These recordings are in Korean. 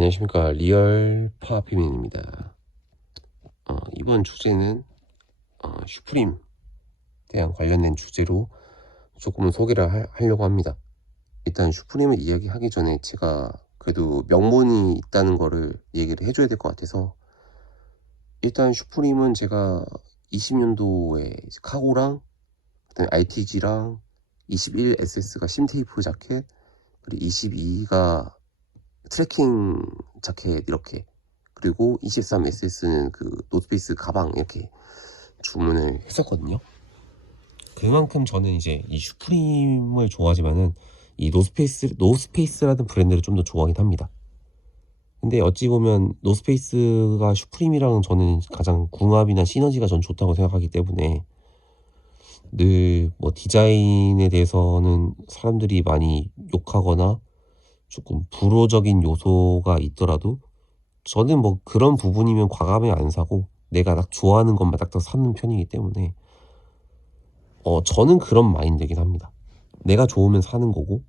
안녕하십니까. 리얼 파피민입니다. 이번 주제는 슈프림 대한 관련된 주제로 조금은 소개를 하려고 합니다. 일단 슈프림을 이야기하기 전에 제가 그래도 명분이 있다는 거를 얘기를 해줘야 될 것 같아서, 일단 슈프림은 제가 20년도에 카고랑 그다음에 RTG랑 21SS가 심테이프 자켓, 그리고 22가 트래킹 자켓 이렇게, 그리고 23SS는 그 노스페이스 가방 이렇게 주문을 했었거든요. 그만큼 저는 이제 이 슈프림을 좋아하지만은 이 노스페이스라는 브랜드를 좀 더 좋아하긴 합니다. 근데 어찌 보면 노스페이스가 슈프림이랑 저는 가장 궁합이나 시너지가 전 좋다고 생각하기 때문에, 늘 뭐 디자인에 대해서는 사람들이 많이 욕하거나 조금 불호적인 요소가 있더라도 저는 뭐 그런 부분이면 과감히 안 사고 내가 딱 좋아하는 것만 딱딱 사는 편이기 때문에 저는 그런 마인드긴 합니다. 내가 좋으면 사는 거고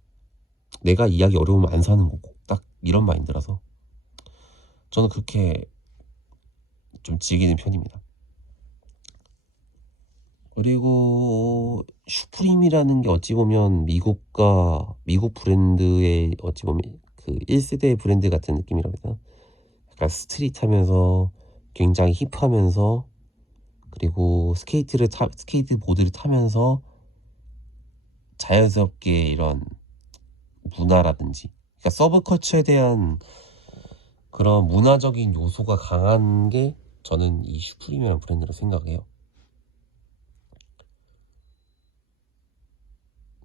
내가 이해하기 어려우면 안 사는 거고, 딱 이런 마인드라서 저는 그렇게 좀 즐기는 편입니다. 그리고 슈프림이라는 게 어찌 보면 미국 브랜드의 어찌 보면 그 1세대 브랜드 같은 느낌이라고 해야 되나? 약간 스트릿하면서 굉장히 힙하면서, 그리고 스케이트보드를 타면서 자연스럽게 이런 문화라든지, 그러니까 서브컬처에 대한 그런 문화적인 요소가 강한 게 저는 이 슈프림이라는 브랜드로 생각해요.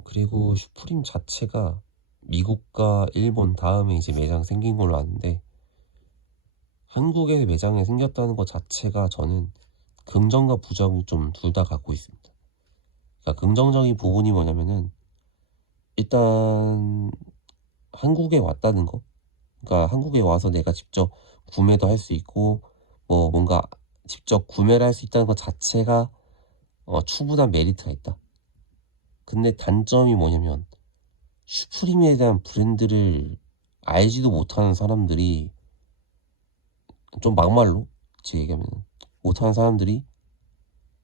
그리고 슈프림 자체가 미국과 일본 다음에 이제 매장 생긴 걸로 아는데, 한국에 매장에 생겼다는 것 자체가 저는 긍정과 부정이 좀 둘 다 갖고 있습니다. 그러니까 긍정적인 부분이 뭐냐면은, 일단 한국에 왔다는 거, 그러니까 한국에 와서 내가 직접 구매도 할 수 있고 뭐 뭔가 직접 구매를 할 수 있다는 것 자체가 충분한 메리트가 있다. 근데 단점이 뭐냐면, 슈프림에 대한 브랜드를 알지도 못하는 사람들이, 좀 막말로 제 얘기하면 못하는 사람들이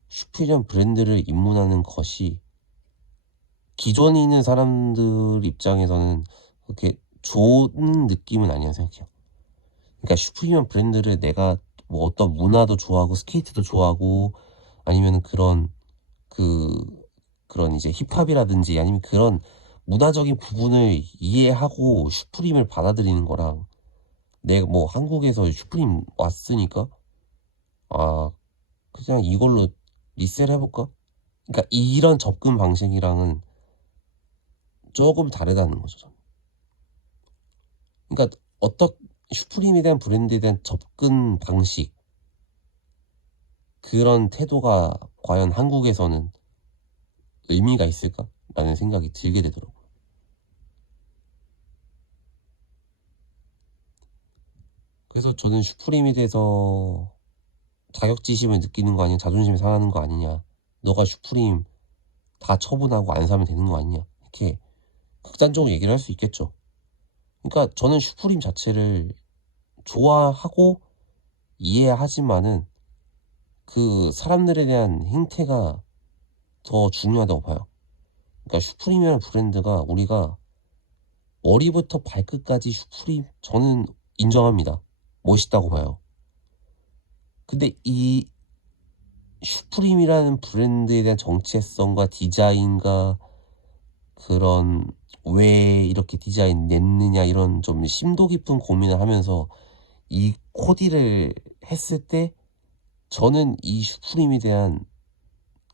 슈프림 브랜드를 입문하는 것이 기존에 있는 사람들 입장에서는 그렇게 좋은 느낌은 아니라고 생각해요. 그러니까 슈프림 브랜드를 내가 뭐 어떤 문화도 좋아하고 스케이트도 좋아하고 아니면 그런 이제 힙합이라든지 아니면 그런 문화적인 부분을 이해하고 슈프림을 받아들이는 거랑, 내가 뭐 한국에서 슈프림 왔으니까 아 그냥 이걸로 리셀 해볼까? 그러니까 이런 접근 방식이랑은 조금 다르다는 거죠, 저는. 그러니까 슈프림에 대한 브랜드에 대한 접근 방식, 그런 태도가 과연 한국에서는 의미가 있을까라는 생각이 들게 되더라고요. 그래서 저는 슈프림에 대해서 자격지심을 느끼는 거 아니냐, 자존심이 상하는 거 아니냐, 너가 슈프림 다 처분하고 안 사면 되는 거 아니냐, 이렇게 극단적으로 얘기를 할 수 있겠죠. 그러니까 저는 슈프림 자체를 좋아하고 이해하지만은 그 사람들에 대한 행태가 더 중요하다고 봐요. 그러니까 슈프림이라는 브랜드가, 우리가 머리부터 발끝까지 슈프림, 저는 인정합니다. 멋있다고 봐요. 근데 이 슈프림이라는 브랜드에 대한 정체성과 디자인과 그런 왜 이렇게 디자인 냈느냐, 이런 좀 심도 깊은 고민을 하면서 이 코디를 했을 때 저는 이 슈프림에 대한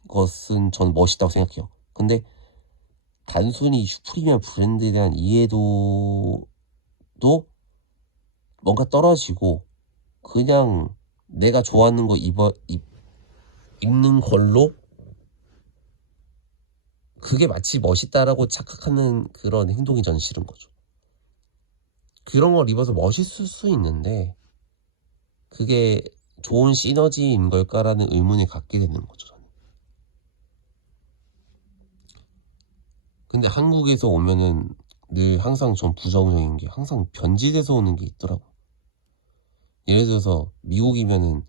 것은 저는 멋있다고 생각해요. 근데 단순히 슈프림이라는 브랜드에 대한 이해도도 뭔가 떨어지고, 그냥 내가 좋아하는 거 입는 걸로 그게 마치 멋있다라고 착각하는 그런 행동이 전 싫은 거죠. 그런 걸 입어서 멋있을 수 있는데 그게 좋은 시너지인 걸까라는 의문을 갖게 되는 거죠, 저는. 근데 한국에서 오면은 늘 항상 전 부정적인 게 항상 변질돼서 오는 게 있더라고. 예를 들어서 미국이면은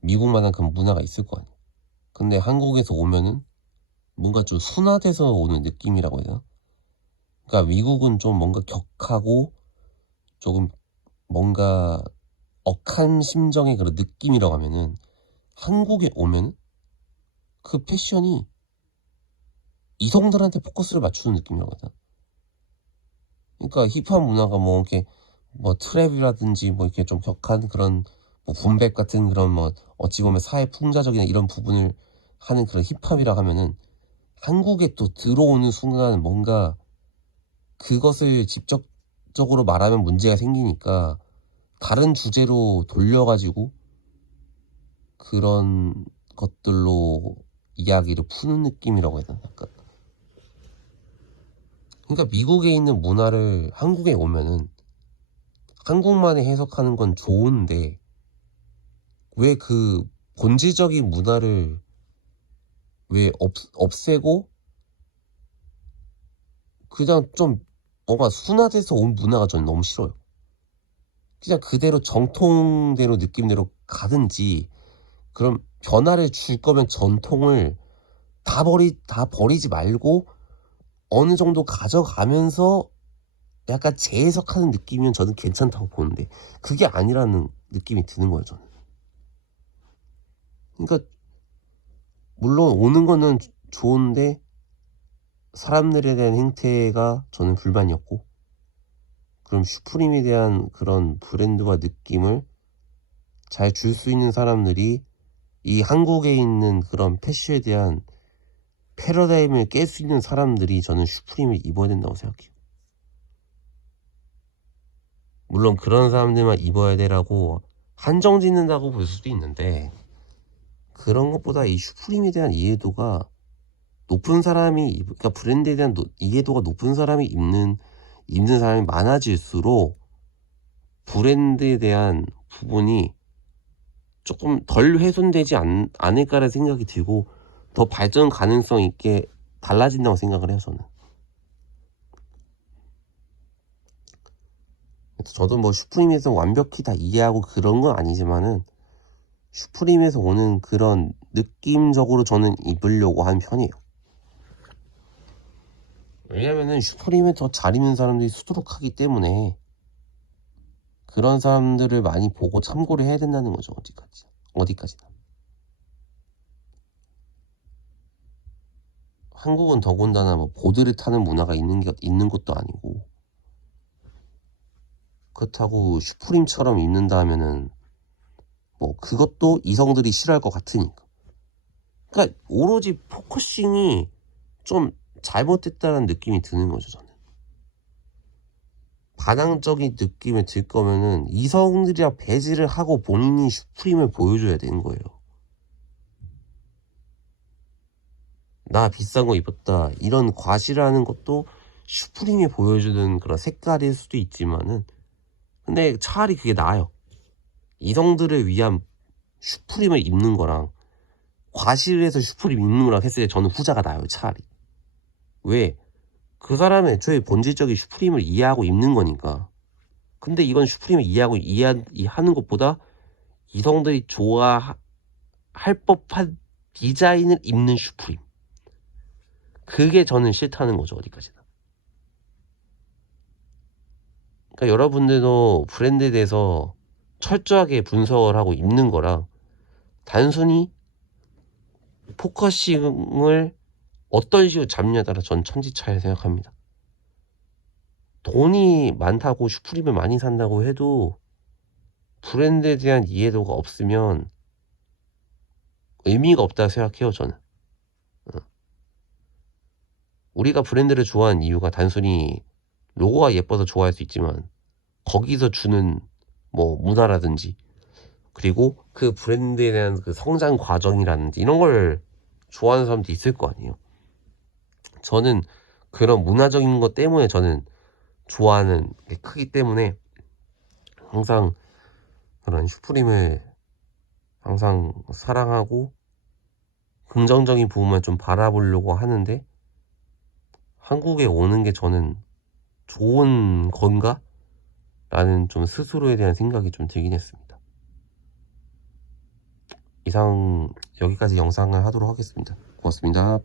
미국만한 문화가 있을 거 아니야. 근데 한국에서 오면은 뭔가 좀 순화돼서 오는 느낌이라고 해야 되나? 그러니까 미국은 좀 뭔가 격하고 조금 뭔가 억한 심정의 그런 느낌이라고 하면은 한국에 오면 그 패션이 이성들한테 포커스를 맞추는 느낌이라고 해야 되나? 그러니까 힙합 문화가 뭐 이렇게 뭐 트랩이라든지 뭐 이렇게 좀 격한 그런 뭐 붐백 같은 그런 뭐 어찌 보면 사회 풍자적인 이런 부분을 하는 그런 힙합이라 하면은 한국에 또 들어오는 순간 뭔가 그것을 직접적으로 말하면 문제가 생기니까 다른 주제로 돌려가지고 그런 것들로 이야기를 푸는 느낌이라고 해야 되나? 약간. 그러니까 미국에 있는 문화를 한국에 오면은 한국만에 해석하는 건 좋은데 왜 그 본질적인 문화를 왜 없애고 그냥 좀 뭔가 순화돼서 온 문화가 저는 너무 싫어요. 그냥 그대로 정통대로 느낌대로 가든지 그럼 변화를 줄 거면 전통을 다 버리지 말고 어느 정도 가져가면서 약간 재해석하는 느낌이면 저는 괜찮다고 보는데 그게 아니라는 느낌이 드는 거예요, 저는. 그러니까 물론 오는 거는 좋은데 사람들에 대한 행태가 저는 불만이었고 그럼 슈프림에 대한 그런 브랜드와 느낌을 잘 줄 수 있는 사람들이 이 한국에 있는 그런 패션에 대한 패러다임을 깰 수 있는 사람들이 저는 슈프림을 입어야 된다고 생각해요. 물론 그런 사람들만 입어야 되라고 한정 짓는다고 볼 수도 있는데 그런 것보다 이 슈프림에 대한 이해도가 높은 사람이 그러니까 브랜드에 대한 이해도가 높은 사람이 입는 사람이 많아질수록 브랜드에 대한 부분이 조금 덜 훼손되지 않을까라는 생각이 들고 더 발전 가능성 있게 달라진다고 생각을 해요, 저는. 그래서 저도 뭐 슈프림에서 완벽히 다 이해하고 그런 건 아니지만은 슈프림에서 오는 그런 느낌적으로 저는 입으려고 한 편이에요. 왜냐면은 슈프림에 더 잘 입는 사람들이 수두룩하기 때문에 그런 사람들을 많이 보고 참고를 해야 된다는 거죠. 어디까지나. 한국은 더군다나 뭐 보드를 타는 문화가 있는 것도 아니고 그렇다고 슈프림처럼 입는다 하면은 뭐 그것도 이성들이 싫어할 것 같으니까. 그러니까 오로지 포커싱이 좀 잘못됐다는 느낌이 드는 거죠, 저는. 반항적인 느낌을 들 거면은 이성들이랑 배제를 하고 본인이 슈프림을 보여줘야 되는 거예요. 나 비싼 거 입었다 이런 과시라는 것도 슈프림이 보여주는 그런 색깔일 수도 있지만은 근데 차라리 그게 나아요. 이성들을 위한 슈프림을 입는 거랑 과시를 해서 슈프림 입는 거랑 했을 때 저는 후자가 나아요, 차라리. 왜? 그 사람의 애초에 본질적인 슈프림을 이해하고 입는 거니까. 근데 이건 슈프림을 이해하는 것보다 이성들이 좋아할 법한 디자인을 입는 슈프림. 그게 저는 싫다는 거죠, 어디까지나. 그러니까 여러분들도 브랜드에 대해서 철저하게 분석을 하고 입는 거랑 단순히 포커싱을 어떤 식으로 잡느냐에 따라 전 천지차이를 생각합니다. 돈이 많다고 슈프림을 많이 산다고 해도 브랜드에 대한 이해도가 없으면 의미가 없다고 생각해요, 저는. 우리가 브랜드를 좋아하는 이유가 단순히 로고가 예뻐서 좋아할 수 있지만 거기서 주는 뭐 문화라든지 그리고 그 브랜드에 대한 그 성장 과정이라든지 이런 걸 좋아하는 사람도 있을 거 아니에요. 저는 그런 문화적인 것 때문에 저는 좋아하는 게 크기 때문에 항상 그런 슈프림을 항상 사랑하고 긍정적인 부분만 좀 바라보려고 하는데 한국에 오는 게 저는 좋은 건가? 라는 좀 스스로에 대한 생각이 좀 들긴 했습니다. 이상 여기까지 영상을 하도록 하겠습니다. 고맙습니다.